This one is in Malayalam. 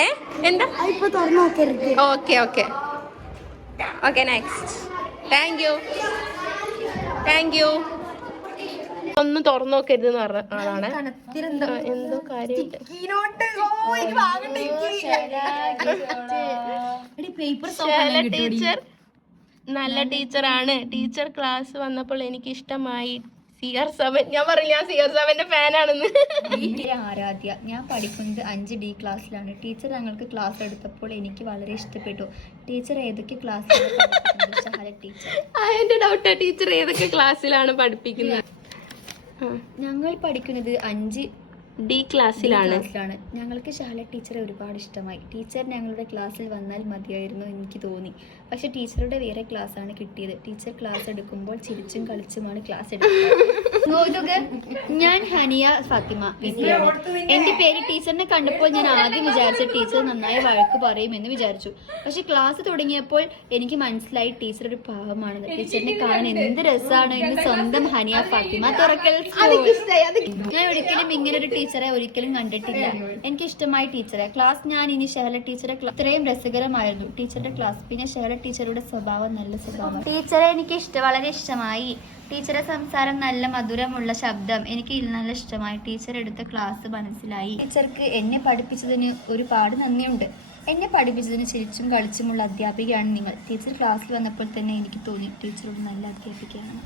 ഏ? എന്താ? ഇപ്പൊ തുറന്നു നോക്കരുത് okay okay. Okay next thank you thank you ഒന്ന് തുറന്നു നോക്കരുത് എന്ന് പറഞ്ഞ ആളാണ്. എന്തോ കാര്യമായിട്ട്. ടീച്ചർ നല്ല ടീച്ചറാണ്. ടീച്ചർ ക്ലാസ് വന്നപ്പോൾ എനിക്ക് ഇഷ്ടമായി സി ആർ സെവൻ ഞാൻ പറഞ്ഞില്ല ഞാൻ സി ആർ സെവന്റെ ഫാനാണെന്ന് ആരാധ്യ. ഞാൻ പഠിക്കുന്നത് അഞ്ച് ഡി ക്ലാസ്സിലാണ്. ടീച്ചർ ഞങ്ങൾക്ക് ക്ലാസ് എടുത്തപ്പോൾ എനിക്ക് വളരെ ഇഷ്ടപ്പെട്ടു. ടീച്ചർ ഏതൊക്കെ ക്ലാസ്സിലാണ് ടീച്ചർ. ആ എന്റെ ഡൗട്ടാ ടീച്ചർ ഏതൊക്കെ ക്ലാസ്സിലാണ് പഠിപ്പിക്കുന്നത്? ഞങ്ങൾ പഠിക്കുന്നത് അഞ്ച് ഡി ക്ലാസ്സിലാണ്. ഞങ്ങൾക്ക് ശാല ടീച്ചറെ ഒരുപാട് ഇഷ്ടമായി. ടീച്ചർ ഞങ്ങളുടെ ക്ലാസ്സിൽ വന്നാൽ മതിയായിരുന്നു എനിക്ക് തോന്നി. പക്ഷെ ടീച്ചറുടെ വേറെ ക്ലാസ്സാണ് ആണ് കിട്ടിയത്. ടീച്ചർ ക്ലാസ് എടുക്കുമ്പോൾ ചിരിച്ചും കളിച്ചുമാണ് ക്ലാസ് എടുക്കുന്നത് ഞാൻ ഹനിയ ഫാത്തിമ എന്റെ പേര് ടീച്ചറിനെ കണ്ടപ്പോൾ ഞാൻ ആദ്യം വിചാരിച്ച ടീച്ചർ നന്നായി വഴക്ക് പറയുമെന്ന് വിചാരിച്ചു. പക്ഷെ ക്ലാസ് തുടങ്ങിയപ്പോൾ എനിക്ക് മനസ്സിലായി ടീച്ചർ ഒരു പാവമാണെന്ന് ടീച്ചറിനെ കാണാൻ എന്ത് രസമാണ് എന്ന് സ്വന്തം ഹനിയ ഫാത്തിമ തുറക്കൽ ഞാൻ ഒരിക്കലും ഇങ്ങനെ ഒരു ടീച്ചറെ ഒരിക്കലും കണ്ടിട്ടില്ല. എനിക്ക് ഇഷ്ടമായ ടീച്ചറെ. ക്ലാസ് ഞാൻ ഇനി ഷെഹല ടീച്ചറെ ഇത്രയും രസകരമായിരുന്നു. ടീച്ചറുടെ ക്ലാസ് പിന്നെ ഷെഹല ടീച്ചറുടെ സ്വഭാവം നല്ല സ്വഭാവം. ടീച്ചറെ എനിക്ക് ഇഷ്ടം വളരെ ഇഷ്ടമായി. ടീച്ചറെ സംസാരം നല്ല മധുരമുള്ള ശബ്ദം. എനിക്ക് നല്ല ഇഷ്ടമായി. ടീച്ചർ എടുത്ത ക്ലാസ് മനസ്സിലായി. ടീച്ചർക്ക് എന്നെ പഠിപ്പിച്ചതിന് ഒരുപാട് നന്ദിയുണ്ട്. എന്നെ പഠിപ്പിച്ചതിന് ചിരിച്ചും കളിച്ചുമുള്ള അധ്യാപികയാണ് നിങ്ങൾ. ടീച്ചർ ക്ലാസ്സിൽ വന്നപ്പോൾ തന്നെ എനിക്ക് തോന്നി ടീച്ചറോട് നല്ല അധ്യാപികയാണ്.